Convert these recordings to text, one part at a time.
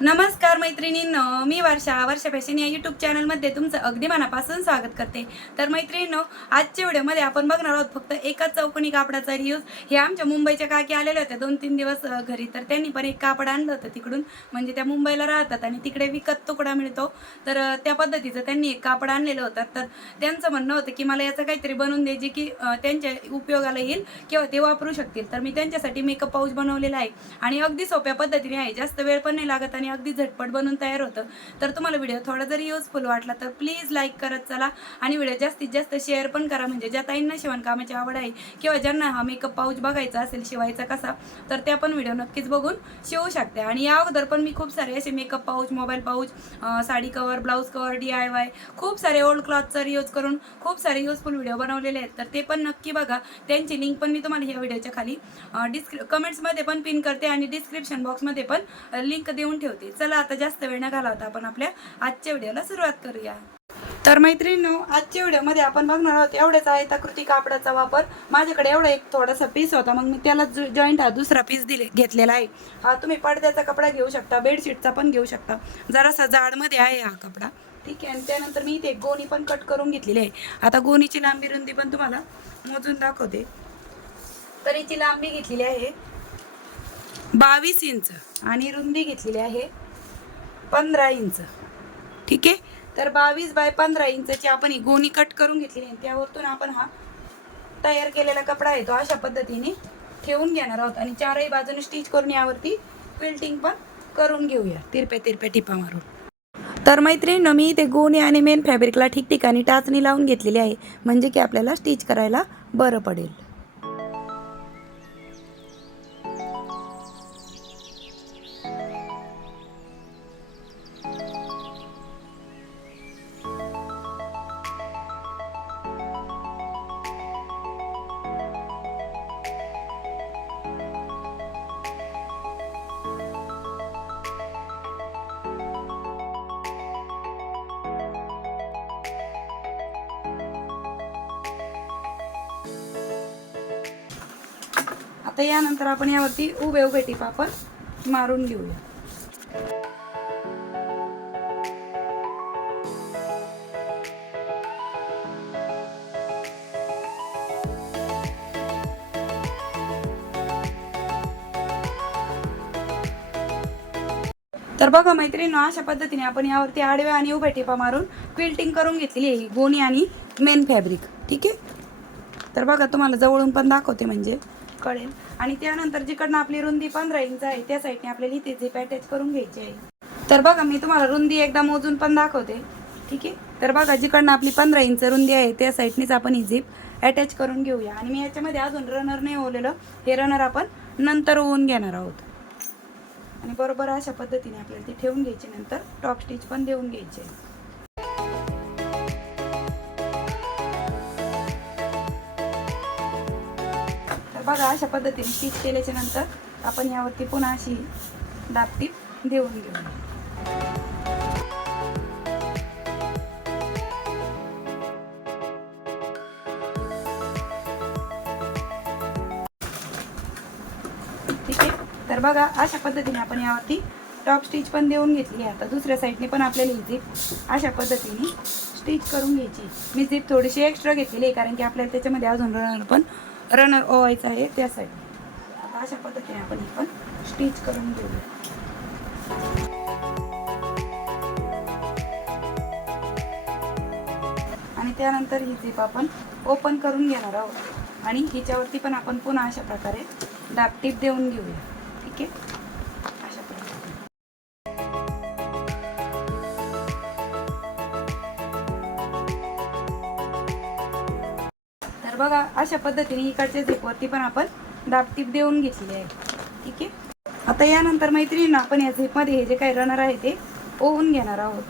नमस्कार मैत्रिणींनो मी वर्षा वर्षा फॅशन या यूट्यूब चॅनलमध्ये तुमचं अगदी मनापासून स्वागत करते. तर मैत्रिणींनो आजच्या व्हिडिओमध्ये आपण बघणार आहोत फक्त एकाच चौकोनी कापडाचा रियूज हे आमच्या मुंबईच्या काकी आलेल्या होत्या दोन तीन दिवस घरी. तर त्यांनी पण एक कापड आणलं होतं तिकडून. म्हणजे त्या मुंबईला राहतात आणि तिकडे विकत तुकडा मिळतो. तर त्या पद्धतीचं त्यांनी एक कापड आणलेलं होतं. तर त्यांचं म्हणणं होतं की मला याचं काहीतरी बनवून दे जे की त्यांच्या उपयोगाला येईल किंवा ते वापरू शकतील. तर मी त्यांच्यासाठी मेकअप पाऊच बनवलेला आहे. आणि अगदी सोप्या पद्धतीने आहे. जास्त वेळ पण नाही लागत आणि अगदी झटपट बनवून तयार होतं. तर तुम्हाला व्हिडिओ थोडा जरी युजफुल वाटला तर प्लीज लाईक करत चला. आणि व्हिडिओ जास्तीत जास्त शेअर पण करा. म्हणजे ज्या ताईंना शिवणकामाची आवड आहे किंवा ज्यांना हा मेकअप पाऊच बघायचा असेल शिवायचा कसा तर त्या पण व्हिडिओ नक्कीच बघून शिवू शकते आणि या अगोदर पण मी खूप सारे असे makeup pouch mobile pouch sari cover blouse cover D I Y खूप सारे ओल्ड क्लॉथचा यूज करून खूप सारे युजफुल व्हिडिओ बनवलेले आहेत. तर ते पण नक्की बघा. त्यांची लिंक पण मी तुम्हाला ह्या व्हिडिओच्या खाली डिस्क्रि कमेंट्समध्ये पण पिन करते आणि डिस्क्रिप्शन बॉक्समध्ये पण लिंक देऊन ठेवते. चला आता जास्त वेळ न घालवता आपण आपल्या आजच्या व्हिडिओला सुरुवात करूया. तर मैत्रिणींनो आजच्या व्हिडिओमध्ये आपण बघणार आहोत एवढ्याच आयताकृती कापडाचा वापर. माझ्याकडे एवढा एक थोडासा पीस होता मग मी त्याला जॉईंट हा दुसरा पीस दिले घेतलेला आहे. हा तुम्ही पडद्याचा कपडा घेऊ शकता बेडशीटचा पण घेऊ शकता. जरासा जाडमध्ये आहे हा कपडा. ठीक आहे आणि त्यानंतर मी इथे गोणी पण कट करून घेतलेली आहे. आता गोणीची लांबी रुंदी पण तुम्हाला मोजून दाखवते. तर हिची लांबी घेतलेली आहे. बावीस इंच. आणि रुंदी घेतलेली आहे पंधरा इंच. ठीक आहे? तर बावीस बाय पंधरा इंचची आपण ही गोणी कट करून घेतलेली आहे. त्यावरतून आपण हा तयार केलेला कपडा आहे तो अशा पद्धतीने ठेवून घेणार आहोत. आणि चारही बाजूने स्टिच करून यावरती क्विल्टिंग पण करून घेऊया. तिरप्या तिरप्या टिपा मारून. तर मैत्रिणीनं मी इथे गोणी आणि मेन फॅब्रिकला ठिकठिकाणी टाचणी लावून घेतलेली आहे. म्हणजे की आपल्याला स्टिच करायला बरं पडेल. आता यानंतर आपण यावरती उभे उभे टीप आपण मारून घेऊया. तर बघा मैत्रिणी अशा पद्धतीने आपण यावरती आडव्या आणि उभ्या टिपा मारून क्विल्टिंग करून घेतलेली आहे गोणी आणि मेन फॅब्रिक ठीक आहे? तर बघा तुम्हाला जवळून पण दाखवते म्हणजे कळेल. आणि त्यानंतर जिकडनं आपली रुंदी पंधरा इंच आहे त्या साईडने आपल्याला इथे झिप अटॅच करून घ्यायची आहे. तर बघा मी तुम्हाला रुंदी एकदा मोजून पण दाखवते. ठीक आहे? तर बघा जिकडनं आपली पंधरा इंच रुंदी आहे त्या साईडनेच आपण ही झिप अटॅच करून घेऊया. आणि मी याच्यामध्ये अजून रनर नाही ओवलेलं. हे रनर आपण नंतर ओवून घेणार आहोत. आणि बरोबर अशा पद्धतीने आपल्याला ती ठेवून घ्यायची. नंतर टॉप स्टिच पण देऊन घ्यायची आहे. बघा अशा पद्धतीने स्टिच केल्याच्यानंतर आपण यावरती पुन्हा अशी दाबटीप देऊन घेऊ. ठीक आहे? तर बघा अशा पद्धतीने आपण यावरती टॉप स्टिच पण देऊन घेतली आहे. आता दुसऱ्या साईडने पण आपल्याला ही झीप अशा पद्धतीने स्टिच करून घ्यायची मी झीप थोडीशी एक्स्ट्रा घेतलेली आहे कारण की आपल्याला त्याच्यामध्ये अजून रनर पण रनर ओवायचं आहे त्या साईड आता अशा पद्धतीने आपण ही पण स्टिच करून घेऊया. आणि त्यानंतर ही झिप आपण ओपन करून घेणार आहोत. आणि हिच्यावरती पण आपण पुन्हा अशा प्रकारे दाबटीप देऊन घेऊया. ठीक आहे? अशा पद्धतीने इकडच्या झेपवरती पण आपण दाबटीप देऊन घेतली आहे. ठीक आहे? आता यानंतर मैत्रिणींना आपण या झेपमध्ये हे जे काही रनर आहे ते ओवून घेणार आहोत.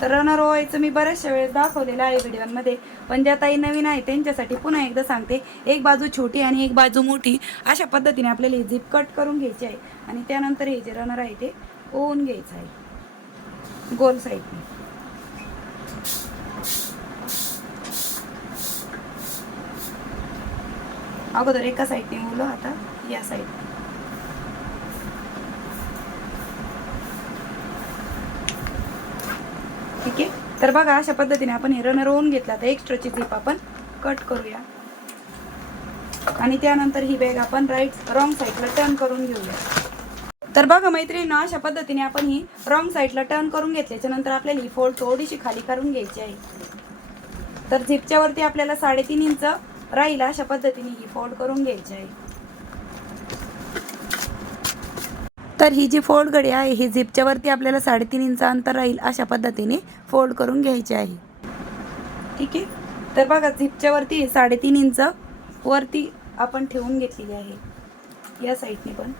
तर रनर ओवायचं मी बऱ्याचशा वेळेस दाखवलेलं आहे व्हिडिओमध्ये पण ज्या ताई नवीन आहे त्यांच्यासाठी पुन्हा एकदा सांगते एक बाजू छोटी आणि एक बाजू मोठी अशा पद्धतीने आपल्याला ही झीप कट करून घ्यायची आहे. आणि त्यानंतर हे जे रनर आहे ते ओवून घ्यायचं आहे. गोल साईडने अगोदर एका साईडने मुलं आता या साईड ठीक आहे? तर बघा अशा पद्धतीने आपण हे रनर घेतला. तर एक्स्ट्राची झिप आपण कट करूया. आणि त्यानंतर ही बॅग आपण राईट रॉंग साईडला टर्न करून घेऊया. तर बघा मैत्रिणी अशा पद्धतीने आपण ही रॉंग साईडला टर्न करून घेतल्याच्या नंतर आपल्याला ही फोल्ड थोडीशी खाली करून घ्यायची आहे. तर झिपच्यावरती आपल्याला साडेतीन इंच राहील अशा पद्धतीने ही फोल्ड करून घ्यायची आहे. तर ही जी फोल्ड घडी आहे ही झिपच्या वरती आपल्याला साडेतीन इंच अंतर राहील अशा पद्धतीने फोल्ड करून घ्यायची आहे. ठीक आहे? तर बघा झिपच्या वरती साडेतीन इंच वरती आपण ठेवून घेतलेली आहे. या साईडने पण.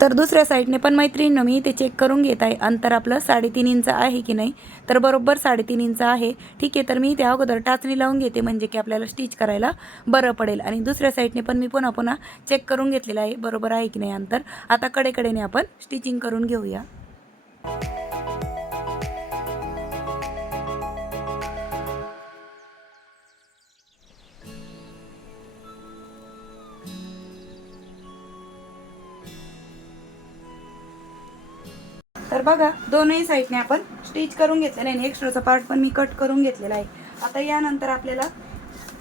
तर दुसऱ्या साईडने पण मैत्रिणीनं मी ते चेक करून घेत आहे. अंतर आपलं साडेतीन इंच आहे की नाही? तर बरोबर साडेतीन इंच आहे. ठीक आहे तर मी त्या अगोदर टाचणी लावून घेते म्हणजे की आपल्याला स्टिच करायला बरं पडेल. आणि दुसऱ्या साईडने पण मी पुन्हा पुन्हा चेक करून घेतलेलं आहे. बरोबर आहे की नाही अंतर? आता कडेकडेने आपण स्टिचिंग करून घेऊया. तर बघा दोनही साईडने आपण स्टिच करून घेतलेलं आहे. आणि एक्स्ट्राचा पार्ट पण मी कट करून घेतलेला आहे. आता यानंतर आपल्याला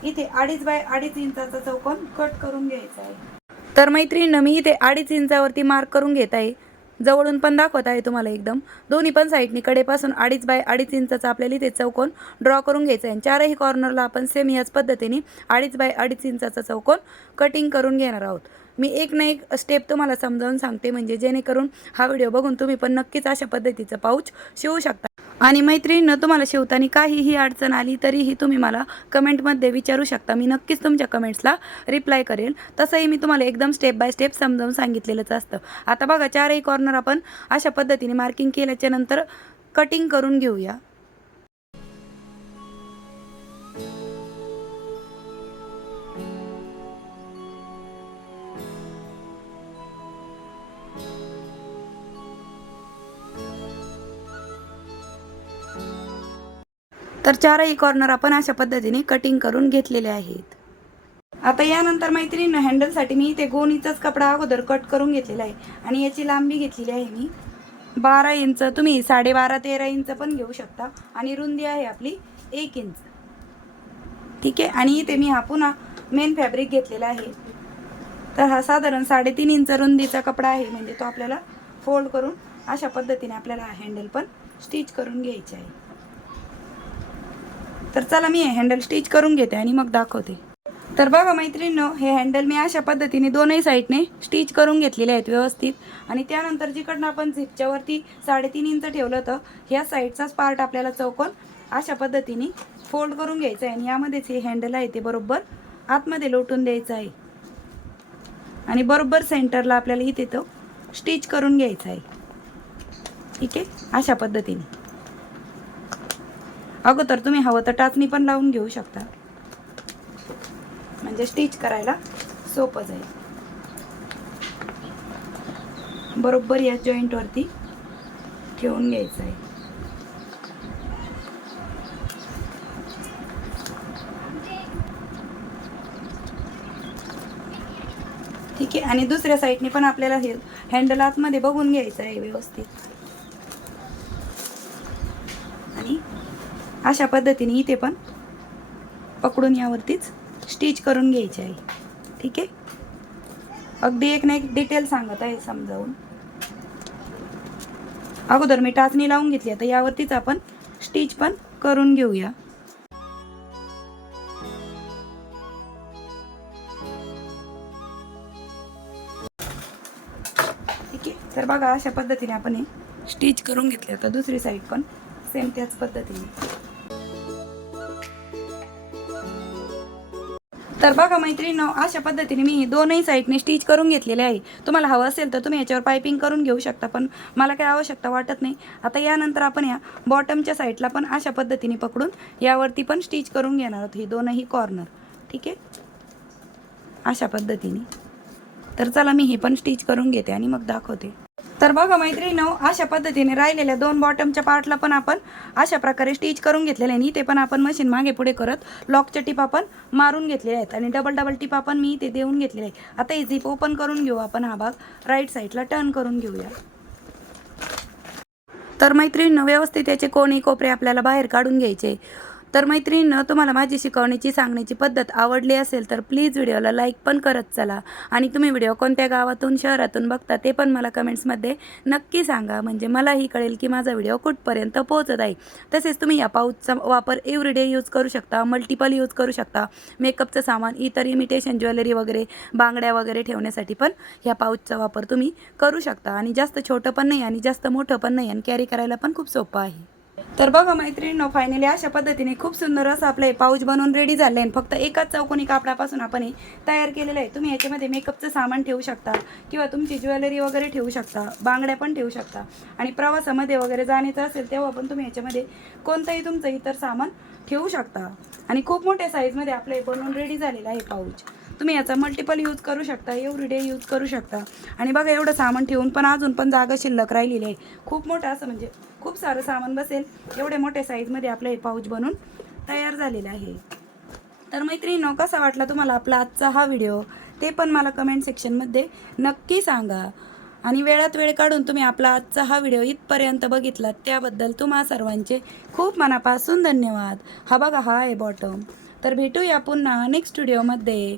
इथे अडीच बाय अडीच इंचाचा चौकोन कट करून घ्यायचा आहे. तर मैत्रिणीनं मी इथे अडीच इंचावरती मार्क करून घेत आहे. जवळून पण दाखवत आहे तुम्हाला एकदम. दोन्ही पण साईडनी कडेपासून अडीच बाय अडीच इंचाचा आपल्याला इथे चौकोन ड्रॉ करून घ्यायचा आहे. चारही कॉर्नरला आपण सेम याच पद्धतीने अडीच बाय अडीच इंचाचा चौकोन कटिंग करून घेणार आहोत. मी एक ना एक स्टेप तुम्हाला समजावून सांगते. म्हणजे जेणेकरून हा व्हिडिओ बघून तुम्ही पण नक्कीच अशा पद्धतीचं पाऊच शिवू शकता. आणि मैत्रिणीनं तुम्हाला शिवताना काहीही अडचण आली तरीही तुम्ही मला कमेंटमध्ये विचारू शकता. मी नक्कीच तुमच्या कमेंट्सला रिप्लाय करेल. तसंही मी तुम्हाला एकदम स्टेप बाय स्टेप समजावून सांगितलेलंच असतं. आता बघा चारही कॉर्नर आपण अशा पद्धतीने मार्किंग केल्याच्यानंतर कटिंग करून घेऊया. तर चारही कॉर्नर आपण अशा पद्धतीने कटिंग करून घेतलेले आहेत. आता यानंतर मैत्रिणीनं हँडलसाठी मी इथे गोणीचाच कपडा अगोदर कट करून घेतलेला आहे. आणि याची लांबी घेतलेली आहे मी. बारा इंच तुम्ही साडेबारा तेरा इंच पण घेऊ शकता. आणि रुंदी आहे आपली एक इंच. ठीक आहे? आणि इथे मी हा पुन्हा मेन फॅब्रिक घेतलेला आहे. तर हा साधारण साडेतीन इंच रुंदीचा कपडा आहे. म्हणजे तो आपल्याला फोल्ड करून अशा पद्धतीने आपल्याला हा हँडल पण स्टिच करून घ्यायचे आहे. तर चला मी हे हँडल स्टिच करून घेते आणि मग दाखवते. तर बघा मैत्रिणींनो हे हँडल मी अशा पद्धतीने दोनही साईडने स्टिच करून घेतलेले आहेत व्यवस्थित. आणि त्यानंतर जिकडनं आपण झिपच्यावरती साडेतीन इंच ठेवलं होतं ह्या साईडचाच पार्ट आपल्याला चौकोन अशा पद्धतीने फोल्ड करून घ्यायचं आहे. आणि यामध्येच हे हँडल आहे ते बरोबर आतमध्ये लोटून द्यायचं आहे. आणि बरोबर सेंटरला आपल्याला इथे तो स्टिच करून घ्यायचा आहे. ठीक आहे? अशा पद्धतीने. अगोदर तुम्ही हवं तर टाचणी पण लावून घेऊ शकता. म्हणजे स्टिच करायला सोपं जाईल. बरोबर या जॉईंटवरती ठेवून घ्यायचं आहे. ठीक आहे. आणि दुसऱ्या साईडने पण आपल्याला हे हँडल आतमध्ये बघून घ्यायचं आहे व्यवस्थित आणि अशा पद्धतीने इथे पण पकडून यावरतीच स्टिच करून घ्यायची आहे. ठीक आहे? अगदी एक ना एक डिटेल सांगत आहे समजावून. अगोदर मी टाचणी लावून घेतली आता यावरतीच आपण स्टिच पण करून घेऊया. ठीक आहे? तर बघा अशा पद्धतीने आपण हे स्टिच करून घेतले. आता दुसरी साईड पण सेम त्याच पद्धतीने. तर बघा मैत्रिणी अशा पद्धतीने मी दोनही साईडने स्टिच करून घेतलेले आहे. तुम्हाला हवं असेल तर तुम्ही याच्यावर पायपिंग करून घेऊ शकता पण मला काही आवश्यकता वाटत नाही. आता यानंतर आपण या बॉटमच्या साईडला पण अशा पद्धतीने पकडून यावरती पण स्टिच करून घेणार आहोत ही दोनही कॉर्नर. ठीक आहे? अशा पद्धतीने. तर चला मी हे पण स्टिच करून घेते आणि मग दाखवते. तर बघा मैत्रिणीनो अशा पद्धतीने राहिलेल्या दोन बॉटमच्या पार्टला पण आपण अशा प्रकारे स्टिच करून घेतलेले आणि इथे पण आपण मशीन मागे पुढे करत लॉकच्या टिपा पण मारून घेतलेल्या आहेत आणि डबल डबल टिपा पण मी इथे देऊन घेतलेले आहे आता ही झिप ओपन करून घेऊ आपण हा भाग राईट साईडला टर्न करून घेऊया. तर मैत्रिणींनो व्यवस्थित याचे कोणी कोपरे आपल्याला बाहेर काढून घ्यायचे. तर मैत्रिणीनं तुम्हाला माझी शिकवण्याची सांगण्याची पद्धत आवडली असेल तर प्लीज व्हिडिओला लाईक पण करत चला. आणि तुम्ही व्हिडिओ कोणत्या गावातून शहरातून बघता ते पण मला कमेंट्समध्ये नक्की सांगा. म्हणजे मलाही कळेल की माझा व्हिडिओ कुठपर्यंत पोहोचत आहे. तसेच तुम्ही या पाऊचचा वापर एव्हरीडे यूज करू शकता मल्टिपल यूज करू शकता. मेकअपचं सामान इतर इमिटेशन ज्वेलरी वगैरे बांगड्या वगैरे ठेवण्यासाठी पण ह्या पाऊचचा वापर तुम्ही करू शकता. आणि जास्त छोटं पण नाही आणि जास्त मोठं पण नाही आणि कॅरी करायला पण खूप सोपं आहे. तर बघा मैत्रिणींनो फायनली अशा पद्धतीने खूप सुंदर असं आपलं हे पाऊच बनवून रेडी झालं आहे. फक्त एकाच चौकोनी कापडापासून आपण हे तयार केलेलं आहे. तुम्ही याच्यामध्ये मेकअपचं सामान ठेवू शकता किंवा तुमची ज्वेलरी वगैरे ठेवू शकता बांगड्या पण ठेवू शकता. आणि प्रवासामध्ये वगैरे जाण्याचं असेल तेव्हा पण तुम्ही याच्यामध्ये कोणतंही तुमचं इतर सामान ठेवू शकता. आणि खूप मोठ्या साईजमध्ये आपलं हे बनवून रेडी झालेलं आहे पाऊच. तुम्ही याचा मल्टिपल यूज करू शकता एव्हरी डे यूज करू शकता. आणि बघा एवढं सामान ठेवून पण अजून पण जागा शिल्लक राहिलेली आहे. खूप मोठं असं म्हणजे खूप सारं सामान बसेल. एवढ्या मोठ्या साईजमध्ये आपलं हे पाऊच बनून तयार झालेलं आहे. तर मैत्रिणीनो कसा वाटला तुम्हाला आपला आजचा हा व्हिडिओ ते पण मला कमेंट सेक्शनमध्ये नक्की सांगा. आणि वेळात वेळ काढून तुम्ही आपला आजचा हा व्हिडिओ इथपर्यंत बघितला त्याबद्दल तुम्हा सर्वांचे खूप मनापासून धन्यवाद. हा बघा हा आहे बॉटम तर भेटूया पुन्हा नेक्स्ट व्हिडिओमध्ये